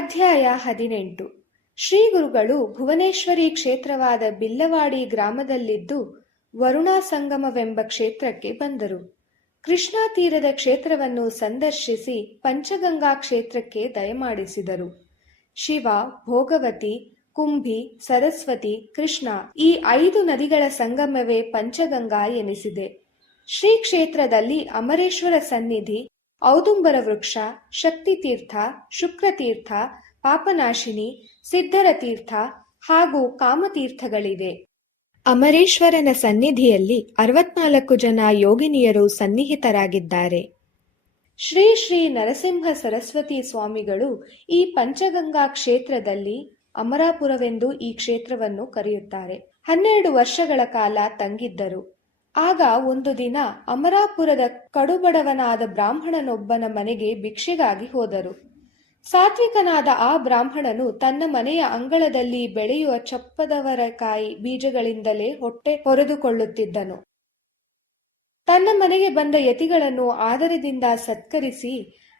ಅಧ್ಯಾಯ 18. ಶ್ರೀ ಗುರುಗಳು ಭುವನೇಶ್ವರಿ ಕ್ಷೇತ್ರವಾದ ಬಿಲ್ಲವಾಡಿ ಗ್ರಾಮದಲ್ಲಿದ್ದು ವರುಣಾ ಸಂಗಮವೆಂಬ ಕ್ಷೇತ್ರಕ್ಕೆ ಬಂದರು. ಕೃಷ್ಣಾ ತೀರದ ಕ್ಷೇತ್ರವನ್ನು ಸಂದರ್ಶಿಸಿ ಪಂಚಗಂಗಾ ಕ್ಷೇತ್ರಕ್ಕೆ ದಯಮಾಡಿಸಿದರು. ಶಿವ, ಭೋಗವತಿ, ಕುಂಭಿ, ಸರಸ್ವತಿ, ಕೃಷ್ಣ ಈ 5 ನದಿಗಳ ಸಂಗಮವೇ ಪಂಚಗಂಗಾ ಎನಿಸಿದೆ. ಶ್ರೀ ಕ್ಷೇತ್ರದಲ್ಲಿ ಅಮರೇಶ್ವರ ಸನ್ನಿಧಿ, ಔದುಂಬರ ವೃಕ್ಷ, ಶಕ್ತಿತೀರ್ಥ, ಶುಕ್ರತೀರ್ಥ, ಪಾಪನಾಶಿನಿ, ಸಿದ್ಧರ ತೀರ್ಥ ಹಾಗೂ ಕಾಮತೀರ್ಥಗಳಿವೆ. ಅಮರೇಶ್ವರನ ಸನ್ನಿಧಿಯಲ್ಲಿ 64 ಜನ ಯೋಗಿನಿಯರು ಸನ್ನಿಹಿತರಾಗಿದ್ದಾರೆ. ಶ್ರೀ ಶ್ರೀ ನರಸಿಂಹ ಸರಸ್ವತಿ ಸ್ವಾಮಿಗಳು ಈ ಪಂಚಗಂಗಾ ಕ್ಷೇತ್ರದಲ್ಲಿ ಅಮರಾಪುರವೆಂದು ಈ ಕ್ಷೇತ್ರವನ್ನು ಕರೆಯುತ್ತಾರೆ. 12 ವರ್ಷಗಳ ಕಾಲ ತಂಗಿದ್ದರು. ಆಗ ಒಂದು ದಿನ ಅಮರಾಪುರದ ಕಡುಬಡವನಾದ ಬ್ರಾಹ್ಮಣನೊಬ್ಬನ ಮನೆಗೆ ಭಿಕ್ಷೆಗಾಗಿ ಹೋದರು. ಸಾತ್ವಿಕನಾದ ಆ ಬ್ರಾಹ್ಮಣನು ತನ್ನ ಮನೆಯ ಅಂಗಳದಲ್ಲಿ ಬೆಳೆಯುವ ಚಪ್ಪದವರೆಕಾಯಿ ಬೀಜಗಳಿಂದಲೇ ಹೊಟ್ಟೆ ಹೊರೆದುಕೊಳ್ಳುತ್ತಿದ್ದನು. ತನ್ನ ಮನೆಗೆ ಬಂದ ಯತಿಗಳನ್ನು ಆದರದಿಂದ ಸತ್ಕರಿಸಿ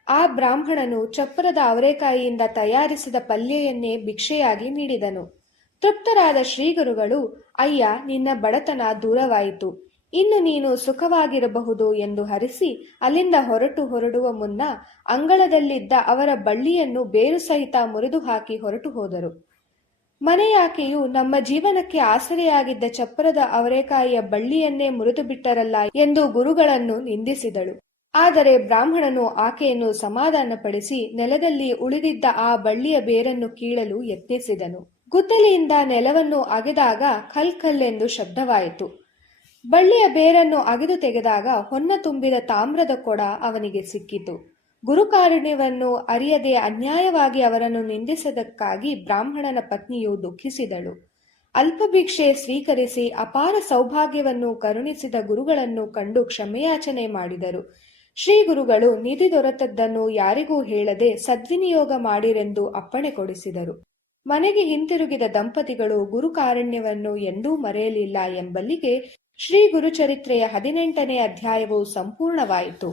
ಆ ಬ್ರಾಹ್ಮಣನು ಚಪ್ಪರದ ಅವರೆಕಾಯಿಯಿಂದ ತಯಾರಿಸಿದ ಪಲ್ಯೆಯನ್ನೇ ಭಿಕ್ಷೆಯಾಗಿ ನೀಡಿದನು. ತೃಪ್ತರಾದ ಶ್ರೀಗುರುಗಳು, ಅಯ್ಯ, ನಿನ್ನ ಬಡತನ ದೂರವಾಯಿತು, ಇನ್ನು ನೀನು ಸುಖವಾಗಿರಬಹುದು ಎಂದು ಹರಿಸಿ ಅಲ್ಲಿಂದ ಹೊರಡುವ ಮುನ್ನ ಅಂಗಳದಲ್ಲಿದ್ದ ಅವರ ಬಳ್ಳಿಯನ್ನು ಬೇರು ಸಹಿತ ಮುರಿದು ಹಾಕಿ ಹೊರಟು ಹೋದರು. ಮನೆಯಾಕೆಯು ನಮ್ಮ ಜೀವನಕ್ಕೆ ಆಸರೆಯಾಗಿದ್ದ ಚಪ್ಪರದ ಅವರೆಕಾಯಿಯ ಬಳ್ಳಿಯನ್ನೇ ಮುರಿದು ಬಿಟ್ಟರಲ್ಲ ಎಂದು ಗುರುಗಳನ್ನು ನಿಂದಿಸಿದಳು. ಆದರೆ ಬ್ರಾಹ್ಮಣನು ಆಕೆಯನ್ನು ಸಮಾಧಾನಪಡಿಸಿ ನೆಲದಲ್ಲಿ ಉಳಿದಿದ್ದ ಆ ಬಳ್ಳಿಯ ಬೇರನ್ನು ಕೀಳಲು ಯತ್ನಿಸಿದನು. ಗುದ್ದಲಿಯಿಂದ ನೆಲವನ್ನು ಅಗೆದಾಗ ಖಲ್ಖಲ್ಲೆಂದು ಶಬ್ದವಾಯಿತು. ಬಳ್ಳಿಯ ಬೇರನ್ನು ಅಗೆದು ತೆಗೆದಾಗ ಹೊನ್ನ ತುಂಬಿದ ತಾಮ್ರದ ಕೊಡ ಅವನಿಗೆ ಸಿಕ್ಕಿತು. ಗುರುಕಾರುಣ್ಯವನ್ನು ಅರಿಯದೆ ಅನ್ಯಾಯವಾಗಿ ಅವರನ್ನು ನಿಂದಿಸದಕ್ಕಾಗಿ ಬ್ರಾಹ್ಮಣನ ಪತ್ನಿಯು ದುಃಖಿಸಿದಳು. ಅಲ್ಪಭಿಕ್ಷೆ ಸ್ವೀಕರಿಸಿ ಅಪಾರ ಸೌಭಾಗ್ಯವನ್ನು ಕರುಣಿಸಿದ ಗುರುಗಳನ್ನು ಕಂಡು ಕ್ಷಮೆಯಾಚನೆ ಮಾಡಿದರು. ಶ್ರೀ ಗುರುಗಳು ನಿಧಿ ದೊರೆತದ್ದನ್ನು ಯಾರಿಗೂ ಹೇಳದೆ ಸದ್ವಿನಿಯೋಗ ಮಾಡಿರೆಂದು ಅಪ್ಪಣೆ ಕೊಡಿಸಿದರು. ಮನೆಗೆ ಹಿಂತಿರುಗಿದ ದಂಪತಿಗಳು ಗುರುಕಾರುಣ್ಯವನ್ನು ಎಂದೂ ಮರೆಯಲಿಲ್ಲ ಎಂಬಲ್ಲಿಗೆ ಶ್ರೀ ಗುರುಚರಿತ್ರೆಯ 18ನೇ ಅಧ್ಯಾಯವು ಸಂಪೂರ್ಣವಾಯಿತು.